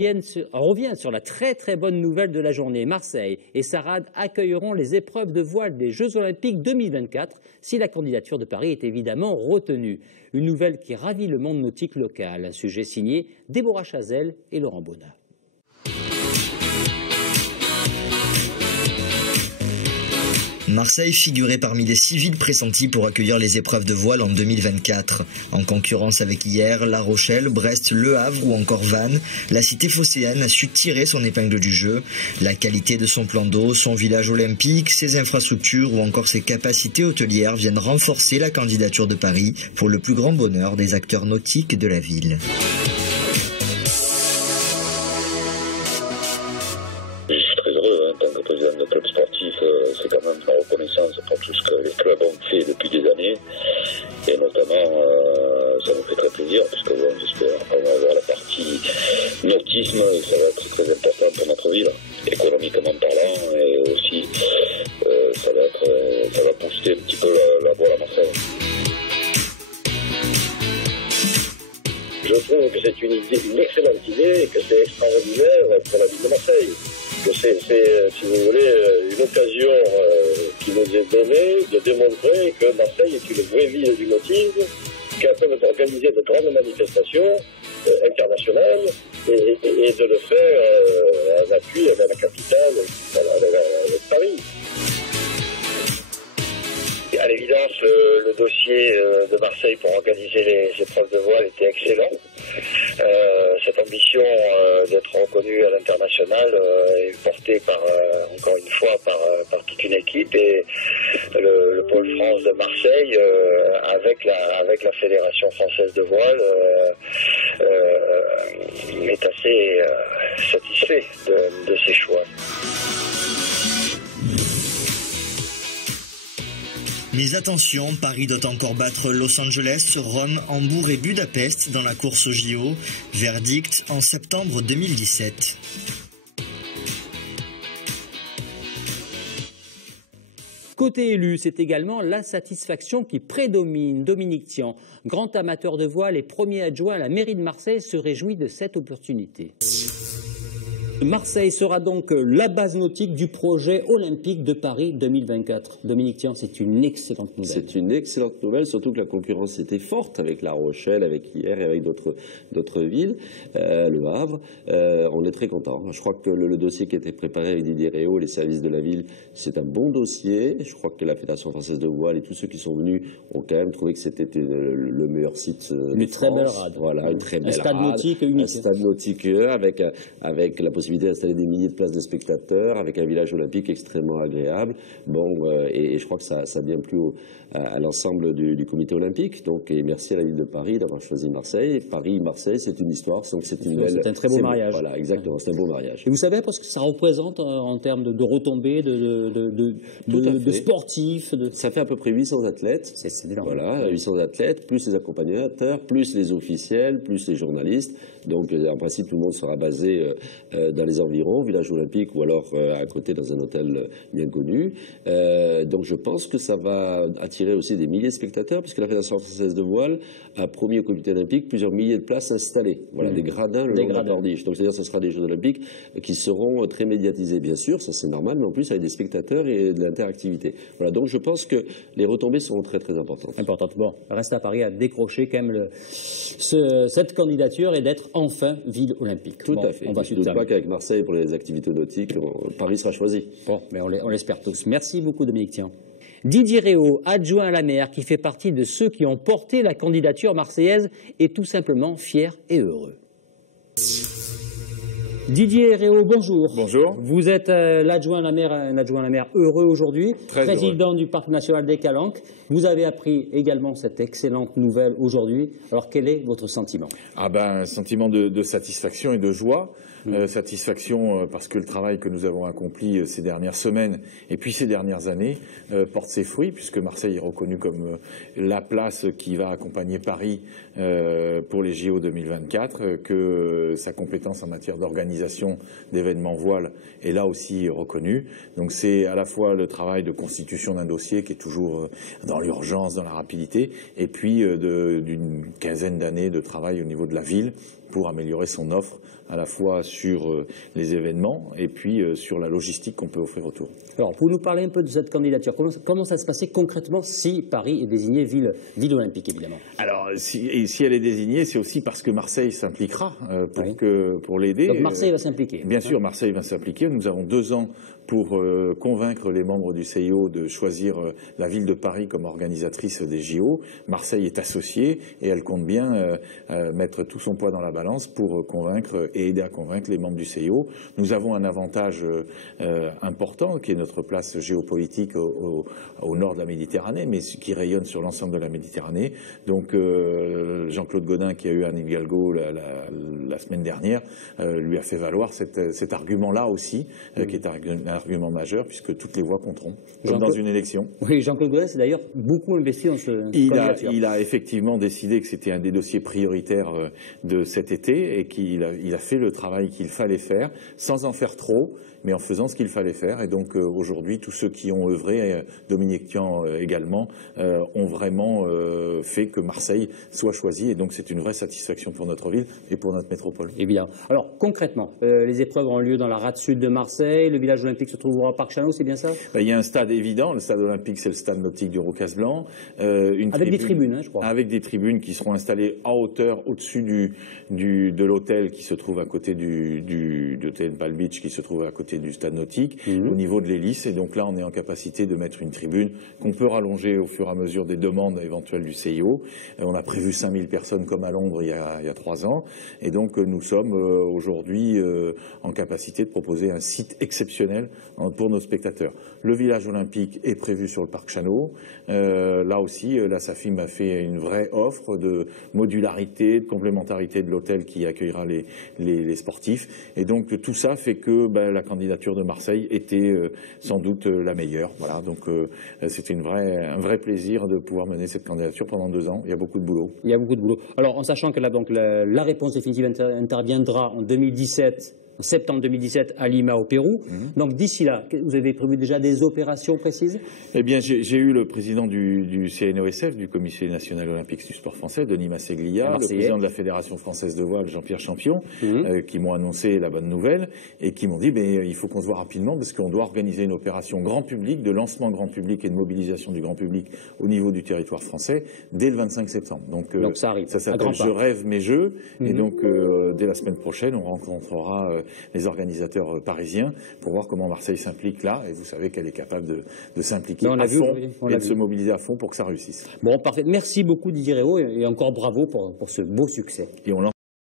On revient sur la très bonne nouvelle de la journée. Marseille et Sarade accueilleront les épreuves de voile des Jeux Olympiques 2024 si la candidature de Paris est évidemment retenue. Une nouvelle qui ravit le monde nautique local. Un sujet signé Déborah Chazelle et Laurent Bonnat. Marseille figurait parmi les 6 villes pressenties pour accueillir les épreuves de voile en 2024. En concurrence avec hier, La Rochelle, Brest, Le Havre ou encore Vannes, la cité phocéenne a su tirer son épingle du jeu. La qualité de son plan d'eau, son village olympique, ses infrastructures ou encore ses capacités hôtelières viennent renforcer la candidature de Paris pour le plus grand bonheur des acteurs nautiques de la ville. C'est quand même la reconnaissance pour tout ce que les clubs ont fait depuis des années. Et notamment, ça nous fait très plaisir, puisque bon, j'espère avoir la partie nautisme, ça va être très important pour notre ville, économiquement parlant, et aussi ça va booster un petit peu la voile à Marseille. Je trouve que c'est une excellente idée et que c'est extraordinaire pour la ville de Marseille. Que c'est, si vous voulez, une occasion qui nous est donnée de démontrer que Marseille est une vraie ville du nautisme, capable d'organiser de grandes manifestations internationales et de le faire en appui avec la capitale, avec Paris. À l'évidence, le dossier de Marseille pour organiser les épreuves de voile était excellent. Cette ambition d'être reconnue à l'international est portée encore une fois par toute une équipe, et le pôle France de Marseille avec la Fédération française de voile est assez satisfait de ces choix. Mais attention, Paris doit encore battre Los Angeles, Rome, Hambourg et Budapest dans la course au JO. Verdict en septembre 2017. Côté élu, c'est également la satisfaction qui prédomine. Dominique Tian, grand amateur de voile et premier adjoint à la mairie de Marseille, se réjouit de cette opportunité. Marseille sera donc la base nautique du projet olympique de Paris 2024. Dominique Tian, c'est une excellente nouvelle. C'est une excellente nouvelle, surtout que la concurrence était forte avec La Rochelle, avec hier et avec d'autres villes, Le Havre. On est très content. Je crois que le dossier qui a été préparé avec Didier Réau, les services de la ville, c'est un bon dossier. Je crois que la Fédération française de voile et tous ceux qui sont venus ont quand même trouvé que c'était le meilleur site de Une France. très belle rade. Voilà, une très belle rade. Un stade nautique unique. Un stade nautique avec la possibilité d'installer des milliers de places de spectateurs, avec un village olympique extrêmement agréable. Bon, et je crois que ça a bien plu à l'ensemble du comité olympique. Donc, et merci à la ville de Paris d'avoir choisi Marseille. Paris-Marseille, c'est une histoire. Donc c'est un très beau mariage. Voilà, exactement, c'est un beau mariage. Et vous savez parce que ça représente en termes de retombées, de sportifs. Ça fait à peu près 800 athlètes. C'est énorme. Voilà, 800 athlètes, plus les accompagnateurs, plus les officiels, plus les journalistes. Donc, en principe, tout le monde sera basé dans les environs, village olympique, ou alors à côté dans un hôtel bien connu. Donc, je pense que ça va attirer aussi des milliers de spectateurs, puisque la Fédération française de voile a promis au comité olympique plusieurs milliers de places installées. Voilà, des gradins le long de la corniche. Donc, c'est-à-dire que ce sera des Jeux olympiques qui seront très médiatisés, bien sûr, ça c'est normal, mais en plus avec des spectateurs et de l'interactivité. Voilà, donc je pense que les retombées seront très très importantes. Importante. Bon, reste à Paris à décrocher quand même cette candidature et d'être enfin ville olympique. Tout à fait. On va je ne doute pas qu'avec Marseille pour les activités nautiques, Paris sera choisi. Bon, mais on l'espère tous. Merci beaucoup Dominique Tian. Didier Réau, adjoint à la maire, qui fait partie de ceux qui ont porté la candidature marseillaise, est tout simplement fier et heureux. Didier Réau, bonjour. Bonjour. Vous êtes l'adjoint à la maire, un adjoint à la maire heureux aujourd'hui, président heureux du Parc national des Calanques. Vous avez appris également cette excellente nouvelle aujourd'hui. Alors quel est votre sentiment? Un sentiment de satisfaction et de joie. Satisfaction parce que le travail que nous avons accompli ces dernières semaines et puis ces dernières années porte ses fruits, puisque Marseille est reconnue comme la place qui va accompagner Paris pour les JO 2024, que sa compétence en matière d'organisation d'événements voile est là aussi reconnue. Donc c'est à la fois le travail de constitution d'un dossier qui est toujours dans l'urgence, dans la rapidité, et puis d'une quinzaine d'années de travail au niveau de la ville pour améliorer son offre, à la fois sur les événements et puis sur la logistique qu'on peut offrir autour. Alors, pour nous parler un peu de cette candidature, comment ça se passait concrètement si Paris est désignée ville olympique, évidemment? Alors, si elle est désignée, c'est aussi parce que Marseille s'impliquera pour l'aider. Donc Marseille va s'impliquer. Bien sûr, Marseille va s'impliquer. Nous avons 2 ans pour convaincre les membres du CIO de choisir la ville de Paris comme organisatrice des JO. Marseille est associée et elle compte bien mettre tout son poids dans la balance pour convaincre et aider à convaincre les membres du CIO. Nous avons un avantage important qui est notre place géopolitique au nord de la Méditerranée, mais qui rayonne sur l'ensemble de la Méditerranée. Donc Jean-Claude Gaudin, qui a eu Anne Hidalgo la semaine dernière, lui a fait valoir cet argument-là aussi, qui est un argument majeur, puisque toutes les voix compteront, comme dans une élection. Oui, Jean-Claude Gaudin s'est d'ailleurs beaucoup investi dans ce candidature. Il a effectivement décidé que c'était un des dossiers prioritaires de cet été et qu'il a fait le travail qu'il fallait faire, sans en faire trop, mais en faisant ce qu'il fallait faire. Et donc aujourd'hui, tous ceux qui ont œuvré, Dominique Tian également, ont vraiment fait que Marseille soit choisi. Et donc c'est une vraie satisfaction pour notre ville et pour notre métropole. Évidemment. Alors concrètement, les épreuves auront lieu dans la rade sud de Marseille. Le village olympique se trouvera au Parc Chanot, c'est bien ça? Il y a un stade évident. Le stade olympique, c'est le stade nautique du Rocaz-Blanc. Avec des tribunes, je crois. Avec des tribunes qui seront installées en hauteur, au-dessus de l'hôtel qui se trouve à côté de l'hôtel Palm Beach, qui se trouve à côté du stade nautique, au niveau de l'hélice. Et donc là, on est en capacité de mettre une tribune qu'on peut rallonger au fur et à mesure des demandes éventuelles du CIO. On a prévu 5000 personnes comme à Londres il y a 3 ans. Et donc, nous sommes aujourd'hui en capacité de proposer un site exceptionnel pour nos spectateurs. Le village olympique est prévu sur le Parc Chanot. Là aussi, la SAFIM a fait une vraie offre de modularité, de complémentarité de l'hôtel qui accueillera les sportifs. Et donc, tout ça fait que la candidature de Marseille était sans doute la meilleure. Voilà, donc c'était un vrai plaisir de pouvoir mener cette candidature pendant 2 ans. Il y a beaucoup de boulot. Il y a beaucoup de boulot. Alors, en sachant que la réponse définitive interviendra en 2017, en septembre 2017 à Lima au Pérou. Donc d'ici là, vous avez prévu déjà des opérations précises? Eh bien, j'ai eu le président du CNOSF, du Comité national olympique du sport français, Denis Masseglia, le président de la Fédération française de voile, Jean-Pierre Champion, qui m'ont annoncé la bonne nouvelle et qui m'ont dit il faut qu'on se voit rapidement parce qu'on doit organiser une opération grand public, de lancement grand public et de mobilisation du grand public au niveau du territoire français dès le 25 septembre. Donc ça arrive. Ça s'appelle Je rêve mes jeux. Et donc dès la semaine prochaine, on rencontrera les organisateurs parisiens pour voir comment Marseille s'implique là. Et vous savez qu'elle est capable de s'impliquer à fond et de se mobiliser à fond pour que ça réussisse. Bon, parfait. Merci beaucoup Didier Réau et encore bravo pour ce beau succès. Et on